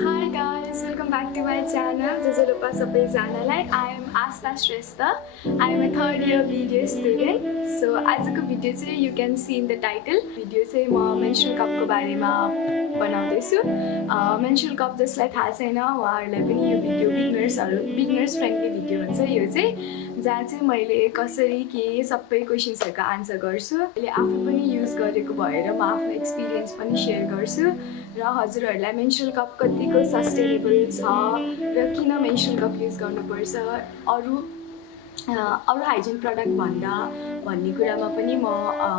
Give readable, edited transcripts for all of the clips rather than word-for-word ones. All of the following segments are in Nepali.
Hi guys, welcome back to my channel. Jajalopa सबैजनालाई I am Asta Shrestha. I am a third year BDA student. So आजको भिडियो चाहिँ you can see in the title. Video चाहिँ म menstrual cup को बारेमा बनाउँदैछु. Menstrual cup जसलाई थाहा छैन उहाँहरूलाई पनि यो भिडियो बिगिनर्स फ्रेन्डली भिडियो हुन्छ यो चाहिँ जहाँ चाहिँ मैले कसरी के सबै क्वेशन्सहरुको आन्सर गर्छु. मैले आफै पनि युज गरेको भएर म आफ्नो एक्सपिरियन्स पनि शेयर गर्छु र हजुरहरूलाई मेन्स्ट्रुअल कप कतिको सस्टेनेबल छ र किन मेन्स्ट्रुअल कप युज गर्नुपर्छ अरू हाइजिन प्रडक्ट भन्दा भन्ने कुरामा पनि म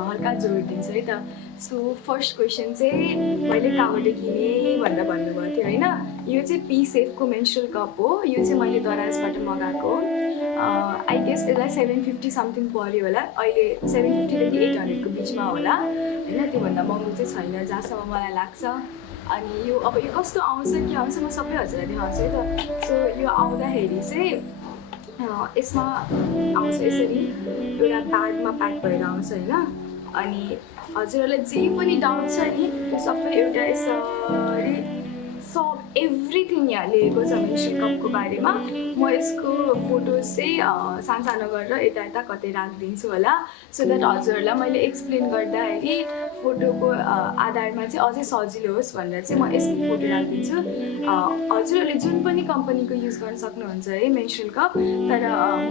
हल्का जोड दिन्छु है त. सो फर्स्ट क्वेसन चाहिँ मैले कहाँबाट किने भनेर भन्नुभएको थियो होइन. यो चाहिँ पी सेफको मेन्स्ट्रुअल कप हो. यो चाहिँ मैले दराजबाट मगाएको. आई गेस यसलाई 750 समथिङ पर्यो होला. अहिले 750देखि 800 को बिचमा होला होइन. त्योभन्दा महँगो चाहिँ छैन जहाँसम्म मलाई लाग्छ. अनि यो अब यो कस्तो आउँछ के आउँछ म सबै हजुरलाई देखाउँछु है त. सो यो आउँदाखेरि चाहिँ यसमा आउँछ यसरी एउटा ब्यागमा प्याक भएर आउँछ होइन. अनि हजुरहरूलाई जे पनि डाउट छ नि त्यो सबै एउटा यसरी सब एभ्रिथिङ यहाँ लेखेको छ मेन्स्ट्रुअल कपको बारेमा. म यसको फोटोज चाहिँ सानो गरेर यता यता कतै राखिदिन्छु होला सो द्याट हजुरहरूलाई मैले एक्सप्लेन गर्दाखेरि फोटोको आधारमा चाहिँ अझै सजिलो होस् भनेर चाहिँ म यसको फोटो राखिदिन्छु. हजुरहरूले जुन पनि कम्पनीको युज गर्न सक्नुहुन्छ है मेन्स्ट्रुअल कप. तर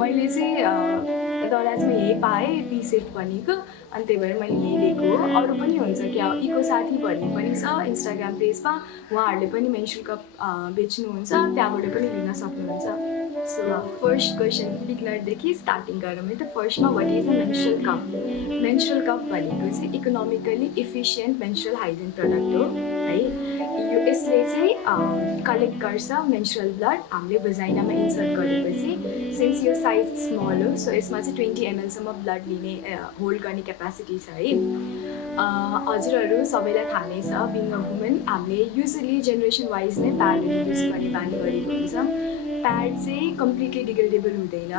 मैले चाहिँ दराजमा यही पाएँ पी सेफ भनेको अनि त्यही भएर मैले यही लिएको हो. अरू पनि हुन्छ क्या इको साथी भन्ने पनि छ इन्स्टाग्राम पेजमा. उहाँहरूले पनि मेन्स्ट्रुअल कप बेच्नुहुन्छ त्यहाँबाट पनि लिन सक्नुहुन्छ. सो फर्स्ट क्वेसन बिगिनरदेखि स्टार्टिङ गरौँ है त. फर्स्टमा what is a menstrual cup. Menstrual cup भनेको चाहिँ economically efficient menstrual hygiene product हो है. यो यसले चाहिँ कलेक्ट गर्छ मेन्स्ट्रुअल ब्लड हामीले भजाइनामा इन्सर्ट गरेपछि. सिन्स यो साइज स्मल हो सो यसमा चाहिँ 20 ml सम्म ब्लड लिने होल्ड गर्ने क्यापासिटी छ है. हजुरहरू सबैलाई थाहा नै छ बिङ अ वुमेन हामीले युजली जेनेरेसन वाइज नै प्याडहरू युज गर्ने बानी गरेको हुन्छ. प्याड चाहिँ कम्प्लिटली डिग्रेडेबल हुँदैन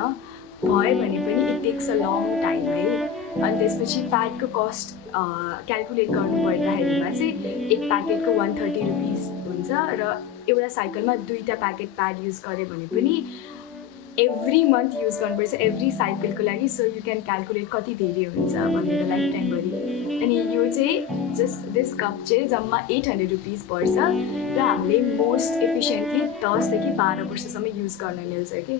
भयो भने पनि it takes a long time है. अनि त्यसपछि प्याडको कस्ट क्यालकुलेट गर्नु पर्दाखेरिमा चाहिँ एक प्याकेटको 130 रुपिस हुन्छ र एउटा साइकलमा 2टा प्याकेट प्याड युज गऱ्यो भने पनि एभ्री मन्थ युज गर्नुपर्छ एभ्री साइकलको लागि. सो यु क्यान क्यालकुलेट कति धेरै हुन्छ भनेर लाइफ टाइमभरि. अनि यो चाहिँ जस्ट दिस कप चाहिँ जम्मा 800 रुपिस पर्छ र हामीले मोस्ट एफिसियन्टली 10देखि 12 वर्षसम्म युज गर्न मिल्छ कि.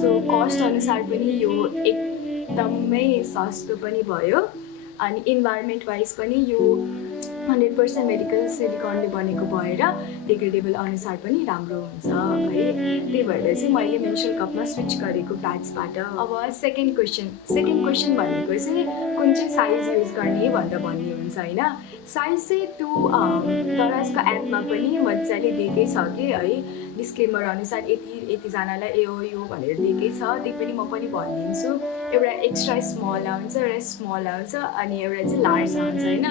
सो कस्ट अनुसार पनि यो एकदमै सस्तो पनि भयो. अनि इन्भाइरोमेन्ट वाइज पनि यो 100% मेडिकल सिलिकनले बनेको भएर डिग्रेडेबल अनुसार पनि राम्रो हुन्छ है. त्यही भएर चाहिँ मैले मेन्स्ट्रुअल कपमा स्विच गरेको प्याड्सबाट. अब सेकेन्ड क्वेसन भनेको चाहिँ कुन चाहिँ साइज युज गर्ने भनेर भन्ने हुन्छ होइन. साइज चाहिँ त्यो दराजको एपमा पनि मजाले दिएकै छ कि है. डिस्क्लेमर अनुसार यतिजनालाई यो भनेर दिएकै छ. त्यही पनि म पनि भनिदिन्छु. एउटा एक्स्ट्रा स्मल आउँछ एउटा स्मल आउँछ अनि एउटा चाहिँ लार्ज आउँछ होइन.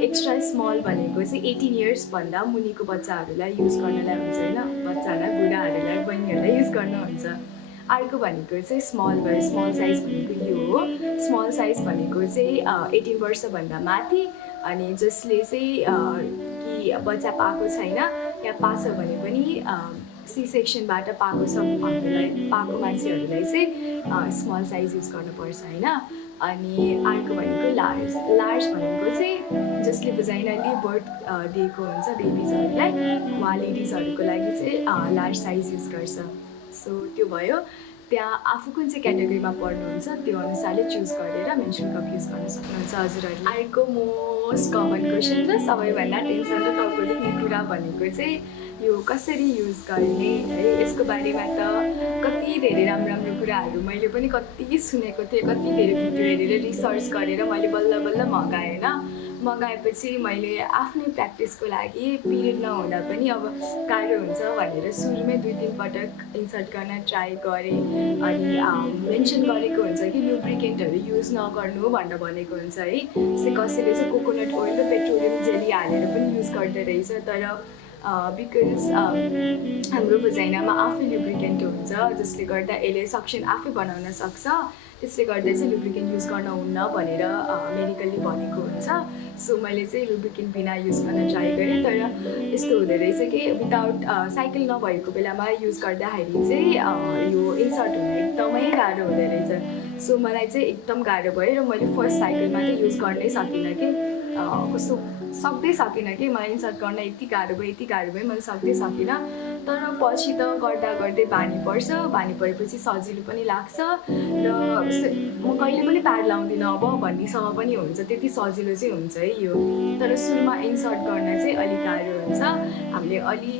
एक्स्ट्रा स्मल भनेको चाहिँ 18 इयर्सभन्दा मुनिको बच्चाहरूलाई युज गर्नलाई हुन्छ होइन. बच्चाहरूलाई बुढाहरूलाई बहिनीहरूलाई युज गर्न हुन्छ. अर्को भनेको चाहिँ स्मल भयो. स्मल साइज भनेको यो हो. स्मल साइज भनेको चाहिँ 18 वर्षभन्दा माथि अनि जसले चाहिँ कि बच्चा पाएको छैन या पाछ भने पनि सी सेक्सनबाट पाएको छ पाएको मान्छेहरूलाई चाहिँ स्मल साइज युज गर्नुपर्छ होइन. अनि अर्को भनेको लार्ज भनेको चाहिँ जसले भजाइनाले बर्थ दिएको हुन्छ बेबिजहरूलाई उहाँ लेडिजहरूको लागि चाहिँ लार्ज साइज युज गर्छ. सो त्यो भयो. त्यहाँ आफू कुन चाहिँ क्याटेगोरीमा पढ्नुहुन्छ त्यो अनुसारले चुज गरेर मेन्स्ट्रुअल कप युज गर्न सक्नुहुन्छ हजुरहरूले. अर्को मोस्ट कमन क्वेसन र सबैभन्दा टेन्सन र टाउको दुख्ने कुरा भनेको चाहिँ यो कसरी युज गर्ने है. यसको बारेमा त कति धेरै राम्रो कुराहरू मैले पनि कति सुनेको थिएँ. कति धेरै भिडियो हेरेर रिसर्च गरेर मैले बल्ल बल्ल मगाएँ होइन. मगाएपछि मैले आफ्नै प्र्याक्टिसको लागि पिरियड नहुँदा पनि अब गाह्रो हुन्छ भनेर सुरुमै 2-3 पटक इन्सर्ट गर्न ट्राई गरेँ. अनि मेन्सन गरेको हुन्छ कि लुब्रिकेन्टहरू युज नगर्नु भनेर भनेको हुन्छ है. जस्तै कसैले चाहिँ कोकोनट ओइल र पेट्रोलियम जेली हालेर पनि युज गर्दो रहेछ. तर बिकज हाम्रो भजाइनामा आफै लुब्रिकेन्ट हुन्छ जसले गर्दा यसले सक्सन आफै बनाउन सक्छ. त्यसले गर्दा चाहिँ लुब्रिकेन्ट युज गर्न हुन्न भनेर मेडिकलले भनेको हुन्छ. सो मैले चाहिँ लुब्रिकेन्ट बिना युज गर्न ट्राई गरेँ, तर यस्तो हुँदो रहेछ कि विदाउट साइकल नभएको बेलामा युज गर्दाखेरि चाहिँ यो इन्सर्ट हुन एकदमै गाह्रो हुँदो रहेछ। सो मलाई चाहिँ एकदम गाह्रो भयो र मैले फर्स्ट साइकलमा चाहिँ युज गर्नै सकिनँ कि कस्तो सक्दै सकिनँ कि मलाई इन्सर्ट गर्न यति गाह्रो भयो मैले सक्दै सकिनँ। तर पछि त गर्दा गर्दै बानी पर्छ, बानी परेपछि सजिलो पनि लाग्छ र म कहिले पनि प्याड लाउँदिनँ अब भन्नेसँग पनि हुन्छ, त्यति सजिलो चाहिँ हुन्छ है यो। तर सुरुमा इन्सर्ट गर्न चाहिँ अलिक गाह्रो हुन्छ, हामीले अलि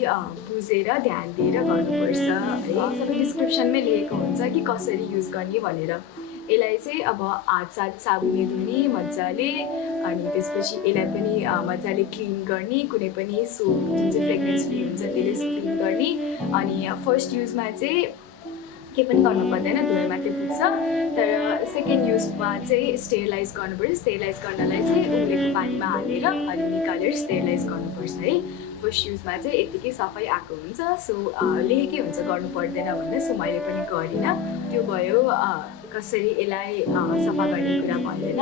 बुझेर ध्यान दिएर गर्नुपर्छ है। सबै डिस्क्रिप्सनमै लेखेको हुन्छ कि कसरी युज गर्ने भनेर। यसलाई चाहिँ अब हात साबुनले धुने मजाले, अनि त्यसपछि यसलाई पनि मजाले क्लिन गर्ने, कुनै पनि सोप जुन चाहिँ फ्रेग्रेन्स फ्री हुन्छ त्यसले क्लिन गर्ने। अनि फर्स्ट युजमा चाहिँ केही पनि गर्नु पर्दैन, धोए मात्रै पुग्छ। तर सेकेन्ड युजमा चाहिँ स्टेरिलाइज गर्नुपर्छ। स्टेरिलाइज गर्नलाई चाहिँ उम्लेको पानीमा हालेर अनि निकालेर स्टेरिलाइज गर्नुपर्छ है। फर्स्ट युजमा चाहिँ यत्तिकै सफै आएको हुन्छ, सो लेखेकै हुन्छ गर्नु पर्दैन भनेर, सो मैले पनि गरिनँ। त्यो भयो कसरी यसलाई सफा गर्ने कुरा भएन।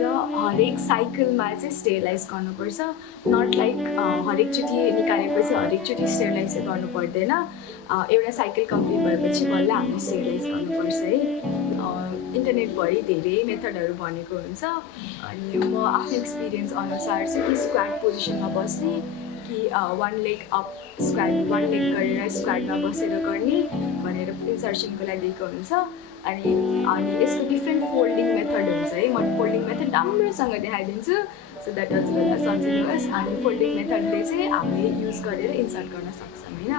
र हरेक साइकलमा चाहिँ स्टेरिलाइज गर्नुपर्छ, नट लाइक हरेकचोटि निकालेपछि हरेकचोटि स्टेरिलाइज चाहिँ गर्नु पर्दैन। एउटा साइकल कम्प्लिट भएपछि बल्ल हामीले स्टेरिलाइज गर्नुपर्छ है। इन्टरनेटभरि धेरै मेथडहरू भनेको हुन्छ, अनि म आफ्नो एक्सपिरियन्स अनुसार चाहिँ कि स्क्वाड पोजिसनमा बस्ने कि one leg up squad, one leg गरेर स्क्वाडमा बसेर गर्ने भनेर इन्सर्सनको लागि दिएको हुन्छ। अनि यसको डिफ्रेन्ट फोल्डिङ मेथड हुन्छ है। म फोल्डिङ मेथड राम्रोसँग देखाइदिन्छु सो द्याट हजुरहरूलाई सजिलो होस्। अनि फोल्डिङ मेथडले चाहिँ हामीले युज गरेर इन्सर्ट गर्न सक्छौँ होइन।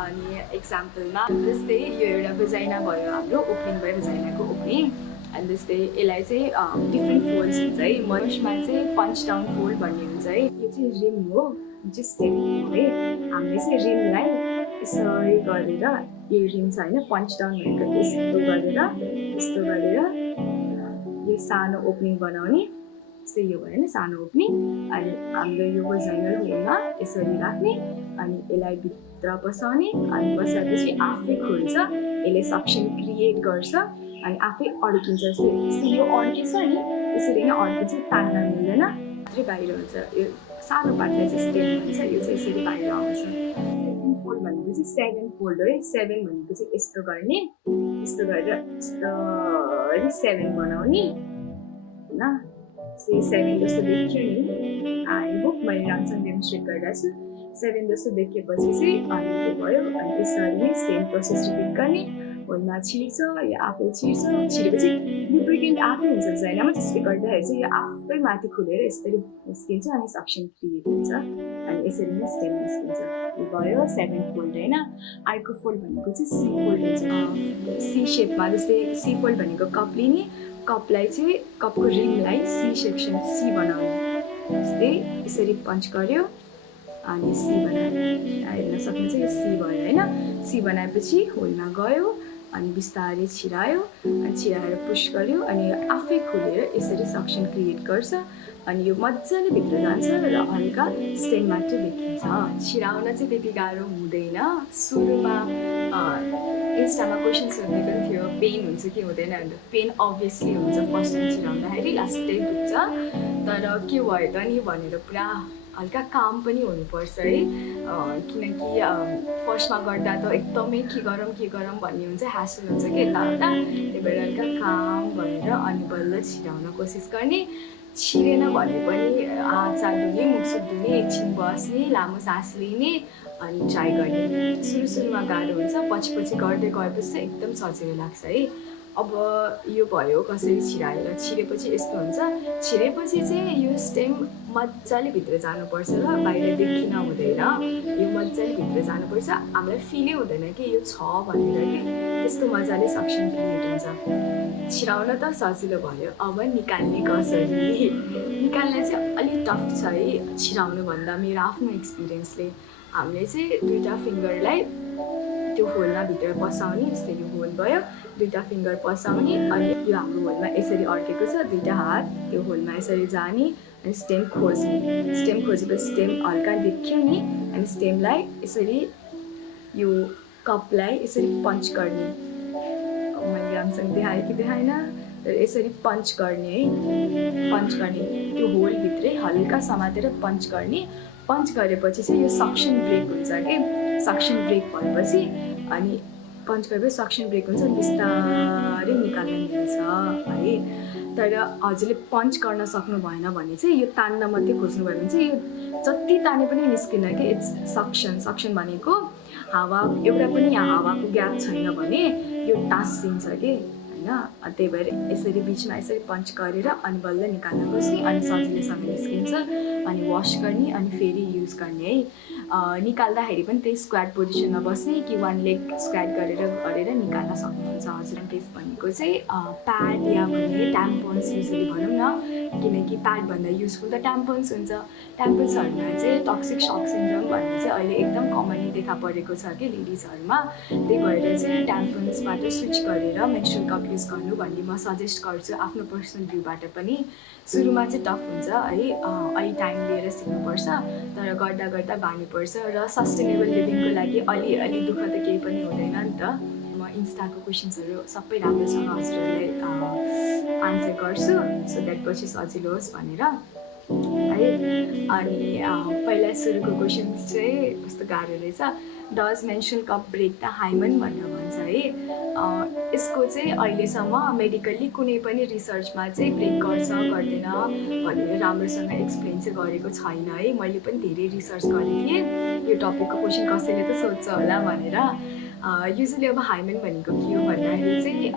अनि एक्जाम्पलमा जस्तै यो एउटा भजाइना भयो, हाम्रो ओपनिङ भयो, भजाइनाको ओपनिङ। अनि त्यस्तै यसलाई चाहिँ डिफ्रेन्ट फोल्ड्स हुन्छ है। फर्स्टमा चाहिँ पन्च डाउन फोल्ड भन्ने हुन्छ है। यो चाहिँ रिम हो, जो स्टेप हो है। हामीले चाहिँ रिमलाई यसरी गरेर, यो रिम छ होइन, पन्च डाउन भनेको यस्तो गरेर यो सानो ओपनिङ बनाउने। जस्तै यो भयो होइन सानो ओपनिङ। अनि हाम्रो यो भजाइनल होलमा यसरी राख्ने, अनि यसलाई भित्र पसाउने, अनि पसाएपछि आफै खुल्छ, यसले सक्सन क्रिएट गर्छ अनि आफै अड्किन्छ। जस्तै यो अड्किन्छ नि, त्यसरी नै अड्किन्छ, तान्न मिल्दैन, मात्रै बाहिर हुन्छ। यो सानो पार्टलाई चाहिँ स्टेम भन्छ, यो चाहिँ यसरी बाहिर आउँछ। सेभेन फोल्ड भनेको चाहिँ 7 फोल्ड हो है। 7 भनेको चाहिँ यस्तो गर्ने, यस्तो गरेर यस्तो 7 बनाउने होइन। 7 जस्तो देखियो नि, आई होप मैले राम्रोसँग डेमोन्स्ट्रेट गरिरहेको छु। 7 जस्तो देखेपछि चाहिँ अनि के भयो, अनि यसरी नै सेम प्रोसेस रिपिट गर्ने। होलमा छिर्छ, यो आफै छिर्छ, छिरेपछि लुब्रिकेन्ट आफै हुन्छ भजाइनामा, त्यसले गर्दाखेरि चाहिँ यो आफै माथि खुलेर यसरी निस्किन्छ अनि सक्सन क्रिएट हुन्छ, अनि यसरी नै स्टेम निस्किन्छ। यो भयो 7 फोल्ड होइन। अर्को फोल्ड भनेको चाहिँ सी फोल्ड हुन्छ। सी सेपमा, जस्तै सी फोल्ड भनेको कप लिने, कपलाई चाहिँ कपको रिमलाई सी सेक्सन सी बनाउने। जस्तै यसरी पन्च गऱ्यो अनि सी बनायो, हेर्न सक्नुहुन्छ यो सी भयो होइन। सी बनाएपछि होलमा गयो अनि बिस्तारै छिरायो, अनि छिराएर पुस गर्यो, अनि आफै खुलेर यसरी सक्सन क्रिएट गर्छ, अनि यो मजाले भित्र जान्छ र हल्का स्टेम मात्रै देखिन्छ। छिराउन चाहिँ त्यति गाह्रो हुँदैन। सुरुमा इन्स्टामा क्वेसन सोधेको पनि थियो, पेन हुन्छ कि हुँदैन भनेर। पेन अभियसली हुन्छ फर्स्ट टाइम छिराउँदाखेरि, लास्टै दुख्छ। तर के भयो त नि भनेर पुरा हल्का काम पनि हुनुपर्छ है। किनकि फर्स्टमा गर्दा त एकदमै के गरौँ भन्ने हुन्छ, ह्यासल हुन्छ कि यताउता। त्यही भएर हल्का काम भएर अनि बल्ल छिराउन कोसिस गर्ने। छिरेन भने पनि हात साथ धुने, मुखसुख धुने, एकछिन बस्ने, लामो सास लिने, अनि ट्राई गर्ने। सुरुमा गाह्रो हुन्छ, पछि गर्दै गएपछि चाहिँ एकदम सजिलो लाग्छ है। अब यो भयो कसरी छिराएर, छिरेपछि यस्तो हुन्छ। छिरेपछि चाहिँ यो स्टेम मजाले भित्र जानुपर्छ ल, बाहिर देखिन हुँदैन। यो मजाले भित्र जानुपर्छ, हामीलाई फिलै हुँदैन कि यो छ भनेर कि, त्यस्तो मजाले सक्सन क्रिएट हुन्छ। छिराउन त सजिलो भयो, अब निकाल्ने कसरी, निकाल्न चाहिँ अलिक टफ छ है छिराउनुभन्दा, मेरो आफ्नो एक्सपिरियन्सले। हामीले चाहिँ दुईवटा फिङ्गरलाई त्यो होलमा भित्र पसाउने, जस्तै यो होल भयो, दुईवटा फिङ्गर पसाउने, अनि यो हाम्रो होलमा यसरी अड्केको छ, दुईवटा हात त्यो होलमा यसरी जाने, अनि स्टेम खोज्ने। स्टेम खोजेपछि स्टेम हल्का देखियो नि, अनि स्टेमलाई यसरी यो कपलाई यसरी पन्च गर्ने। मैले राम्रोसँग देखाएँ कि देखाएन, तर यसरी पन्च गर्ने है, पन्च गर्ने त्यो होलभित्रै हल्का समातेर पन्च गर्ने। पन्च गरेपछि चाहिँ यो सक्सन ब्रेक हुन्छ कि, सक्सन ब्रेक भएपछि अनि पन्च गरेपछि सक्सन ब्रेक हुन्छ, बिस्तारै निकाल्न मिल्छ है। तर हजुरले पन्च गर्न सक्नु भएन भने चाहिँ यो तान्न मात्रै खोज्नुभयो भने चाहिँ यो जति ताने पनि निस्किन कि। It's suction. सक्सन भनेको हावा, एउटा पनि यहाँ हावाको ग्याप छैन भने यो टाँसिन्छ कि होइन। त्यही भएर यसरी बिचमा यसरी पन्च गरेर अनि बल्ल निकाल्न खोज्ने, अनि सजिलैसँग निस्किन्छ। अनि वास गर्ने अनि फेरि युज गर्ने है। निकाल्दाखेरि पनि त्यही स्क्वाड पोजिसनमा बस्ने कि वान लेग स्क्वाड गरेर निकाल्न सक्नुहुन्छ हजुर। टेस्ट भनेको चाहिँ प्याड या भने ट्याम्पोन्स युजली भनौँ न, किनकि प्याडभन्दा युजफुल त ट्याम्पोन्स हुन्छ। ट्याम्पोन्सहरूमा चाहिँ टक्सिक सक सिन्ड्रोम भन्ने चाहिँ अहिले एकदम कमनली देखा परेको छ कि लेडिजहरूमा। त्यही भएर चाहिँ ट्याम्पोन्सबाट स्विच गरेर मेन्स्ट्रुअल कप युज गर्नु भन्ने म सजेस्ट गर्छु आफ्नो पर्सनल भ्यूबाट पनि। सुरुमा चाहिँ टफ हुन्छ है, अलि टाइम लिएर सिक्नुपर्छ, तर गर्दा गर्दा बाल्नुपर्छ र सस्टेनेबल लिभिङको लागि अलि दुःख त केही पनि हुँदैन नि त। म इन्स्टाको क्वेसन्सहरू सबै राम्रोसँग हजुरहरूलाई आन्सर गर्छु, सो द्याट पछि सजिलो होस् भनेर है। अनि पहिला सुरुको क्वेसन चाहिँ कस्तो गाह्रो रहेछ। Does menstrual cup break the hymen भनेर भन्छ है। यसको चाहिँ अहिलेसम्म मेडिकल्ली कुनै पनि रिसर्चमा चाहिँ ब्रेक गर्छ गर्दैन भनेर राम्रोसँग एक्सप्लेन चाहिँ गरेको छैन है। मैले पनि धेरै रिसर्च गरेको थिएँ यो टपिकको क्वेसन कसैले त सोध्छ होला भनेर। युजली अब हाइमन भनेको के हो भन्दाखेरि चाहिँ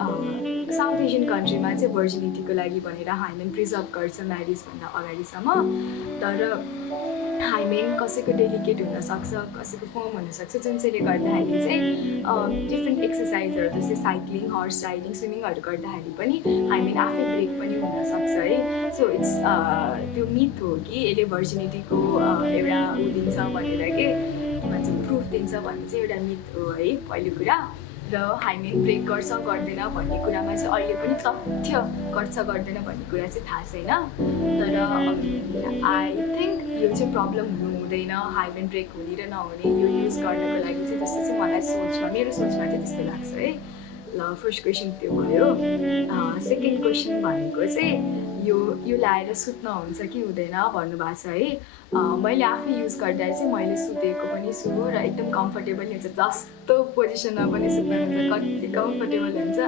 साउथ एसियन कन्ट्रीमा चाहिँ भर्जिनिटीको लागि भनेर हाइमन प्रिजर्भ गर्छ म्यारिजभन्दा अगाडिसम्म। तर हाइमेन कसैको डेलिकेट हुनसक्छ, कसैको फर्म हुनसक्छ, जुन चाहिँले गर्दाखेरि चाहिँ डिफ्रेन्ट एक्सर्साइजहरू जस्तै साइक्लिङ, हर्स राइडिङ, स्विमिङहरू गर्दाखेरि पनि हाइमेन आफै ब्रेक पनि हुनसक्छ है। सो इट्स त्यो मिथ हो कि यसले भर्जिनिटीको एउटा ऊ दिन्छ भनेर के भन्छ, प्रुफ दिन्छ भन्ने चाहिँ एउटा मिथ हो है पहिलो कुरा। र हाइमेन ब्रेक गर्छ गर्दैन भन्ने कुरामा चाहिँ अहिले पनि तथ्य गर्छ गर्दैन भन्ने कुरा चाहिँ थाहा छैन। तर आई थिङ्क यो चाहिँ प्रब्लम हुनु हुँदैन, हाइमेन ब्रेक हुने र नहुने यो युज गर्नको लागि चाहिँ, जस्तो चाहिँ मलाई सोचमा, मेरो सोचमा चाहिँ त्यस्तै लाग्छ है। ल फर्स्ट क्वेसन त्यो भयो। सेकेन्ड क्वेसन भनेको चाहिँ यो लाएर सुत्न हुन्छ कि हुँदैन भन्नुभएको छ है। मैले आफै युज गर्दा चाहिँ मैले सुतेको पनि छु र एकदम कम्फर्टेबल हुन्छ, जस्तो पोजिसनमा पनि सुत्न हुन्छ, कति कम्फर्टेबल हुन्छ।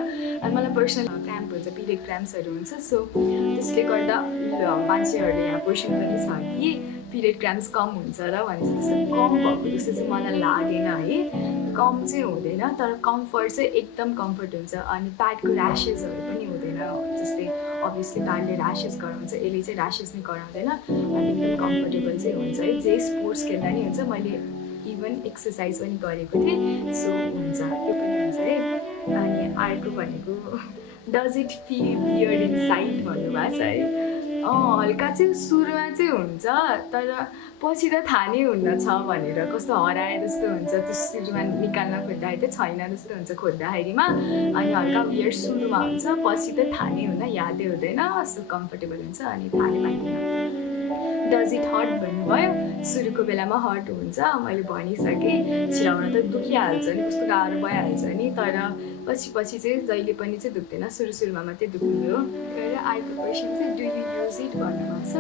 अनि मलाई पर्सनल क्राम्प हुन्छ, पिरियड क्राम्प्सहरू हुन्छ। सो त्यसले गर्दा मान्छेहरूले यहाँ क्वेसन पनि छ कि पिरियड क्राम्प्स कम हुन्छ र भनेपछि त्यस्तो कम भएको जस्तो चाहिँ मलाई लागेन है। कम चाहिँ हुँदैन, तर कम्फर्ट चाहिँ एकदम कम्फर्ट हुन्छ। अनि प्याडको ऱ्यासेसहरू पनि हुँदैन, जस्तै अभियसली प्याडले ऱ्यासेस गराउँछ, यसले चाहिँ ऱ्यासेस नै गराउँदैन। अनि एकदम कम्फर्टेबल चाहिँ हुन्छ है, जे स्पोर्ट्स खेल्दा नि हुन्छ। मैले इभन एक्सर्साइज पनि गरेको थिएँ, सो हुन्छ, त्यो पनि हुन्छ है। अनि अर्को भनेको does it feel weird inside भन्नुभएको छ है। हल्का चाहिँ सुरुमा चाहिँ हुन्छ, तर पछि त थाहा नै हुन्न छ भनेर, कस्तो हराए जस्तो हुन्छ। त्यो सुरुमा निकाल्न खोज्दाखेरि चाहिँ छैन जस्तो हुन्छ खोज्दाखेरिमा। अनि हल्का वियर्ड सुरुमा हुन्छ, पछि त थाहा नै हुन्न, यादै हुँदैन, कस्तो कम्फर्टेबल हुन्छ अनि थाहा नै पाइँदैन। डज इट हर्ट भन्नुभयो। सुरुको बेलामा हर्ट हुन्छ, मैले भनिसकेँ, छिराउन त दुखिहाल्छ नि, कस्तो गाह्रो भइहाल्छ नि। तर पछि चाहिँ जहिले पनि चाहिँ दुख्दैन, सुरुमा मात्रै दुख्ने हो। र अर्को क्वेसन चाहिँ डु यु युज इट भन्नुभएको छ।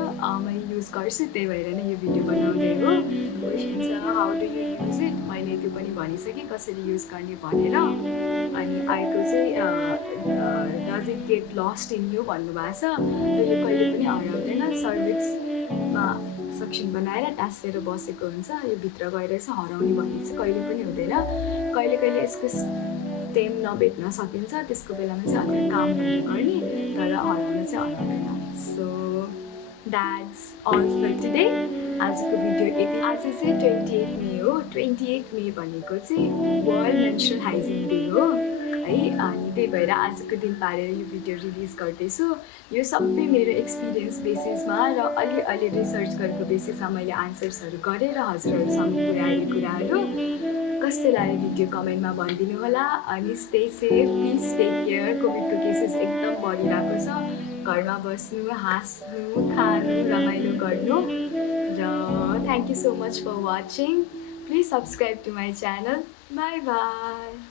मैले युज गर्छु, त्यही भएर नै यो भिडियो बनाउँदै हो। क्वेसन छ how do you use it, मैले त्यो पनि भनिसकेँ कसरी युज गर्ने भनेर। अनि अर्को चाहिँ does it get lost in you भन्नुभएको छ। र यो कहिले पनि हराउँदैन, सर्भिक्समा सक्सन बनाएर टाँसेर बसेको हुन्छ, यो भित्र गएर चाहिँ हराउने भन्ने चाहिँ कहिले पनि हुँदैन। कहिले यसको स्टेम नभेट्न सकिन्छ, त्यसको बेलामा चाहिँ हल्का काम गर्ने, तर हराउन चाहिँ हराउँदैन। So that's all for today. आजको भिडियो यति। आज चाहिँ 28 मे हो। 28 मे भनेको चाहिँ वर्ल्ड मेन्स्ट्रुअल हाइजिन डे हो है। अनि त्यही भएर आजको दिन पारेर यो भिडियो रिलिज गर्दैछु। यो सबै मेरो एक्सपिरियन्स बेसिसमा र अलि रिसर्च गरेको बेसिसमा मैले आन्सर्सहरू गरेर हजुरहरूसँग पुऱ्याएको कुराहरू। कस्तो लाग्यो भिडियो कमेन्टमा भनिदिनु होला। अनि stay safe, please take care. कोभिडको केसेस एकदम बढिरहेको छ, घरमा बस्नु, हाँस्नु, खानु, रमाइलो गर्नु। र thank you so much for watching. Please subscribe to my channel. Bye by.